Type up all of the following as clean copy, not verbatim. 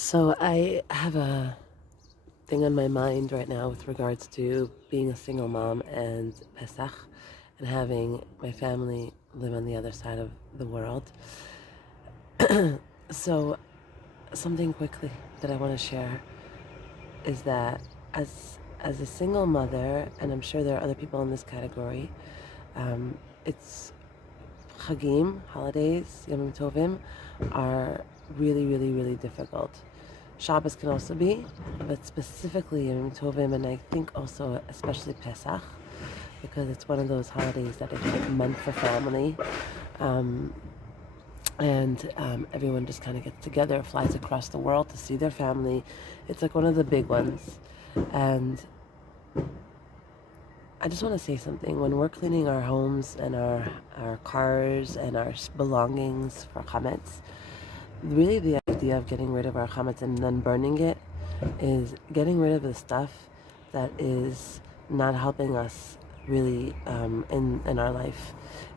So I have a thing on my mind right now with regards to being a single mom and Pesach and having my family live on the other side of the world. So something quickly that I want to share is that as a single mother, and I'm sure there are other people in this category, it's Chagim, holidays, Yomim Tovim, are really, really, really difficult. Shabbos can also be, but specifically Yom Tovim, and I think also especially Pesach, because it's one of those holidays that is like meant for family, and everyone just kind of gets together, flies across the world to see their family. It's like one of the big ones, and I just want to say something. When we're cleaning our homes and our cars and our belongings for chometz, really the idea of getting rid of our chometz and then burning it is getting rid of the stuff that is not helping us really in our life.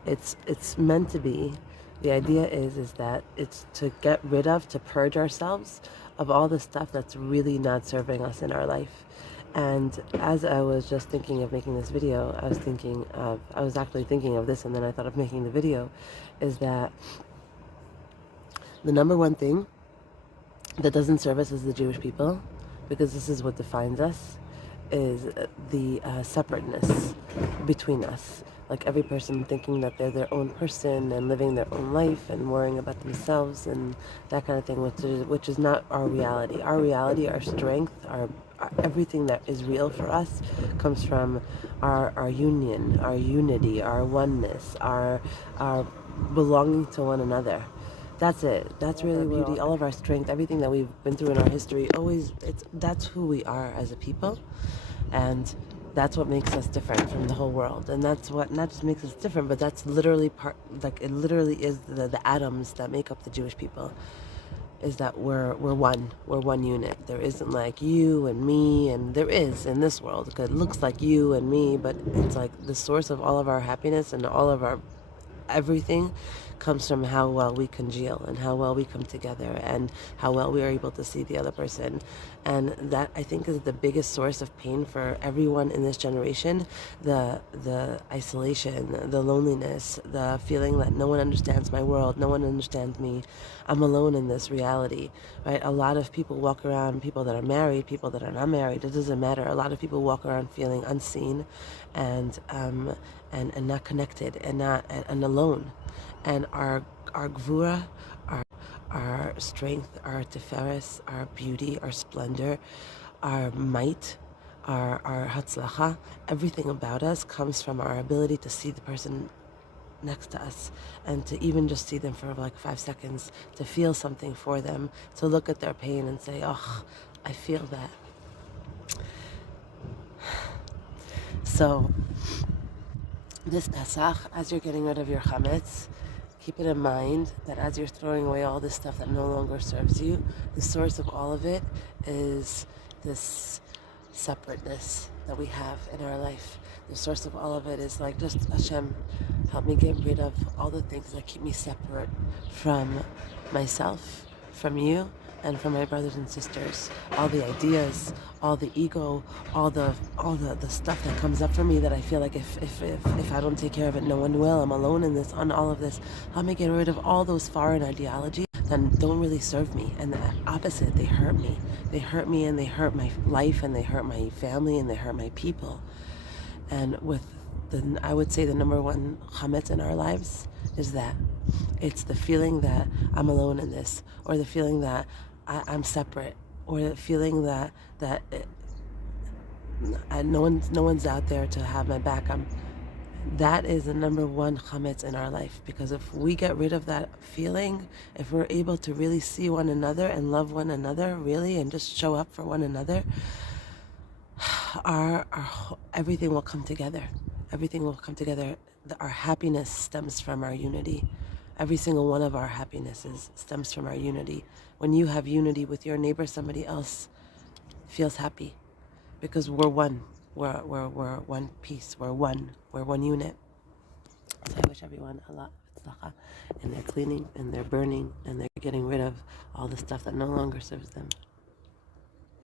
It's meant to be. The idea is that it's to get rid of, to purge ourselves of all the stuff that's really not serving us in our life. And as I was just thinking of making this video, I was actually thinking of this, and then I thought of making the video, is that the number one thing that doesn't serve us as the Jewish people, because this is what defines us, is the separateness between us. Like every person thinking that they're their own person and living their own life and worrying about themselves and that kind of thing, which is not our reality. Our reality, our strength, our everything that is real for us comes from our union, our unity, our oneness, our belonging to one another. That's it. That's really beauty, all of our strength, everything that we've been through in our history. That's who we are as a people, and that's what makes us different from the whole world. And that's what not just makes us different, but that's literally it literally is the atoms that make up the Jewish people. Is that we're one unit. There isn't like you and me, and there is in this world. It looks like you and me, but it's like the source of all of our happiness and all of our everything comes from how well we congeal and how well we come together and how well we are able to see the other person. And that, I think, is the biggest source of pain for everyone in this generation. The isolation, the loneliness, the feeling that no one understands my world, no one understands me, I'm alone in this reality, right? A lot of people walk around, people that are married, people that are not married, it doesn't matter. A lot of people walk around feeling unseen and not connected and alone. And our Geulah, our strength, our tiferes, our beauty, our splendor, our might, our hatzlacha, everything about us comes from our ability to see the person next to us and to even just see them for like 5 seconds, to feel something for them, to look at their pain and say, oh, I feel that. So this Pesach, as you're getting rid of your chometz, keep it in mind that as you're throwing away all this stuff that no longer serves you, the source of all of it is this separateness that we have in our life. The source of all of it is like, just Hashem, help me get rid of all the things that keep me separate from myself, from you, and from my brothers and sisters. All the ideas, all the ego, all the stuff that comes up for me that I feel like if I don't take care of it, no one will. I'm alone in this, on all of this. Help me get rid of all those foreign ideologies that don't really serve me. And the opposite, they hurt me. They hurt me, and they hurt my life, and they hurt my family, and they hurt my people. And I would say the number one chometz in our lives is that. It's the feeling that I'm alone in this, or the feeling that I'm separate, or the feeling that no one's out there to have my back. That is the number one chometz in our life, because if we get rid of that feeling, if we're able to really see one another and love one another really and just show up for one another, our everything will come together. Everything will come together. Our happiness stems from our unity. Every single one of our happinesses stems from our unity. When you have unity with your neighbor, somebody else feels happy, because we're one. We're one piece. We're one. We're one unit. So I wish everyone a lot tzedakah, and they're cleaning and they're burning and they're getting rid of all the stuff that no longer serves them.